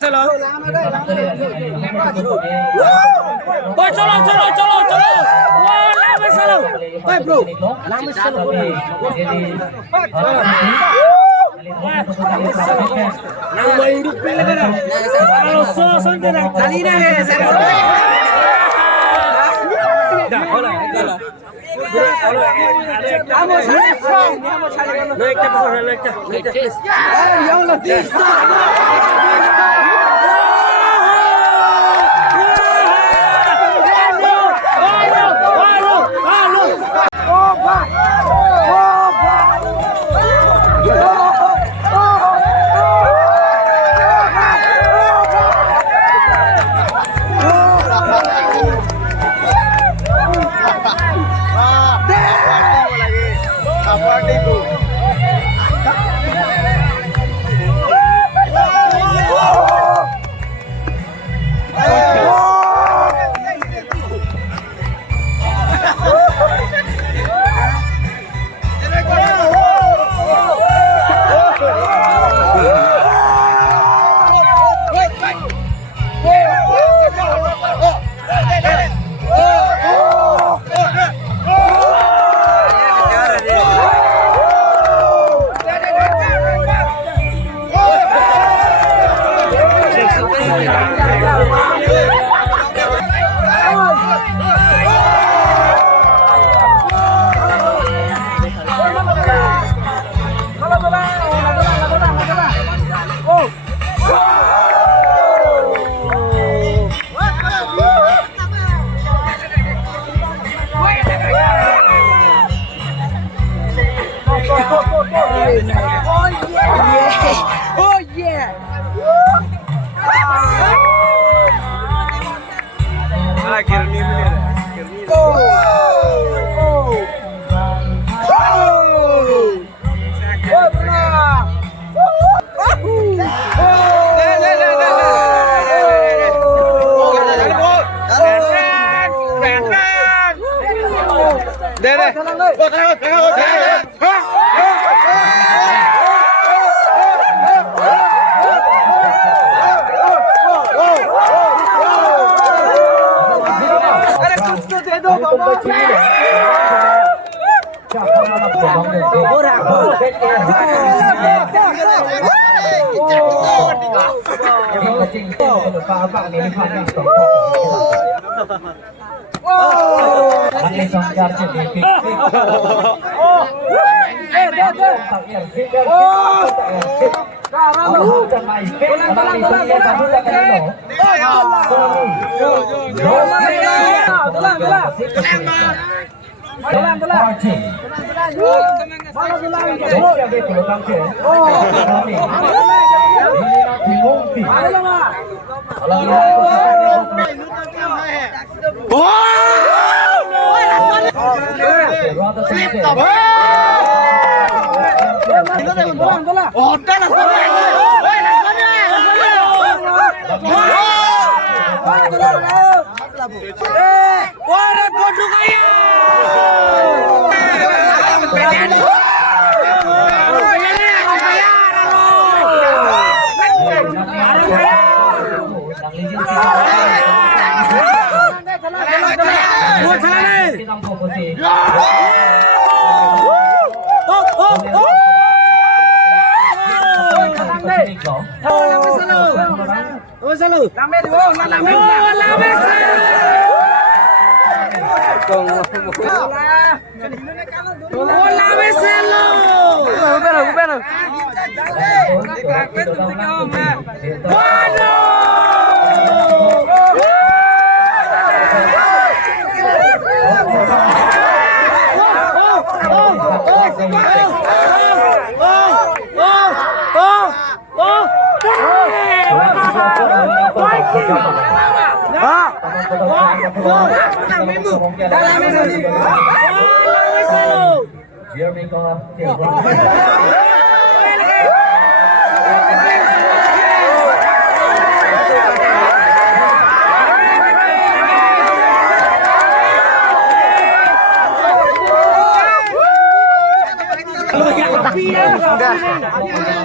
चलो boy cholo wah lama selo boy bro lama selo nama hidup pilih kan kalau so tidak salina dah hola kamu naik ya Allah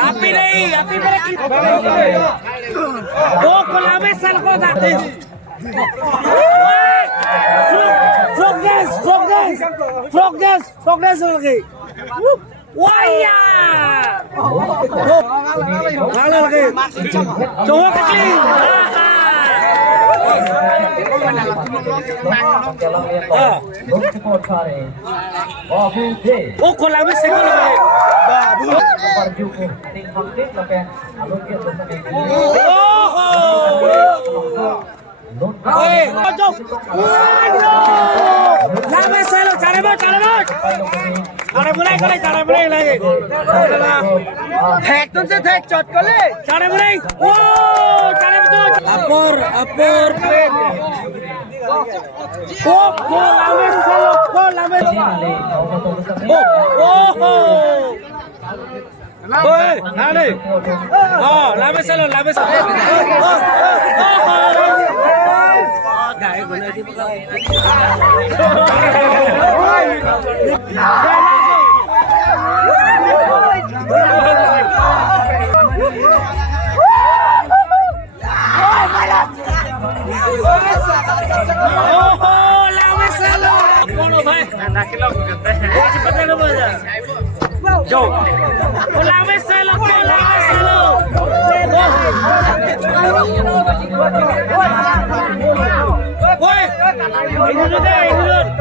Api nih, api balik. vez se lo cosa. Frog dance lagi. Waya. Mana lagi? Coba kecil. Oh,คนเราไม่เซ็งกันเลยโอ้โหเฮ้ยจบว้าวลาเมเซโลचारे बोल चारे बोले करे चारे बोले लगे ठेक तुमसे ठेक चोट कोले चारे बोले ओ चारे बोल अपर ओ लामे ओ ओए नाले लामे सेलो गाय बोले थी Yo, lave selo. Woi,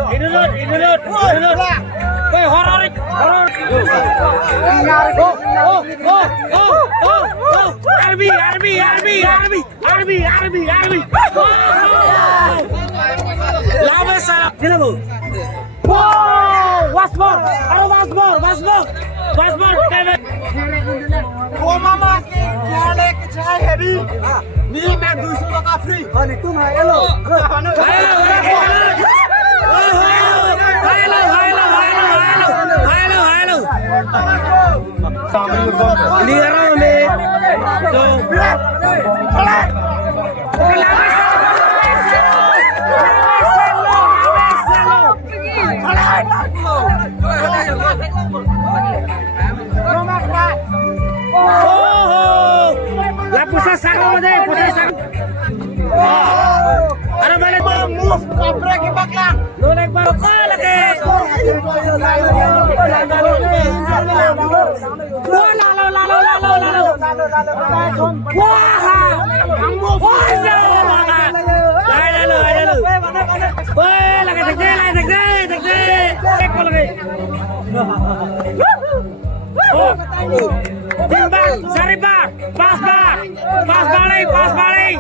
ini dulu. Woi, horor. Arbi. Lave selo. Gila bu. Wow, wasbor. वो मामा के खाने के चाय है भी नहीं मैं 200 का फ्री और तुम है hello Lihat ni, pusat sarung aja, pusat sarung. Ada balik move, kaprek baklang. Lu naik baroko lagi. Timbang, saribar, pas balik.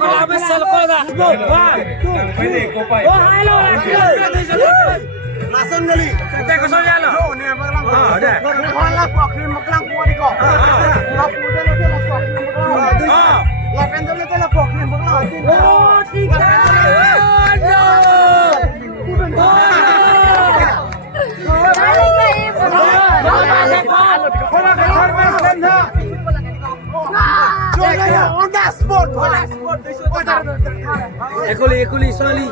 Kalau besar kau dah, halo. Langsung kali. Kita kosong jalan. Ni baklang. Ada. Kalau paklim baklang kuat di kau. Lapudan itu paklim baklang. Lapendol itu paklim baklang. Oh, tiga. Ekuli, sorry.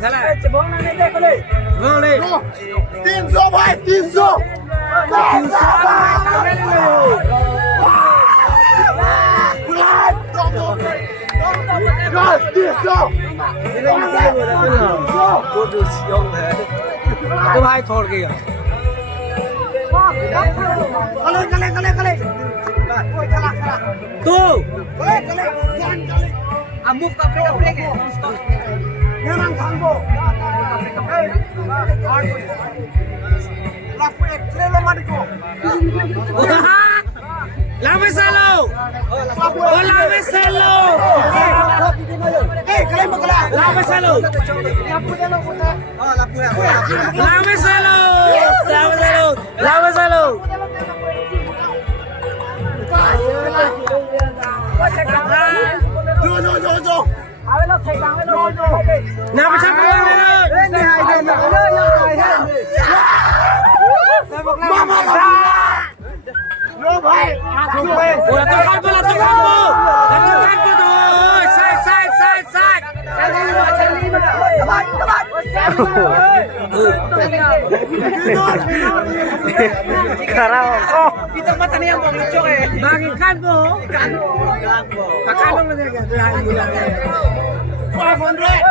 Salah. Boleh. 300 भाई 300 तो भाई छोड़ गया कले तू अब move break ये नाम थांगो लाफो एक्सरे लो मारिको लावे सालो कले मकला लावे सालो जो ना बचा मामा लो भाई bola tekan tuh. Side. Karao. Oh. Dito mata niya ang lucho eh. Bagay kanbo. Kanbo. Pakano mo niya gayahin mo lang. 500. 500.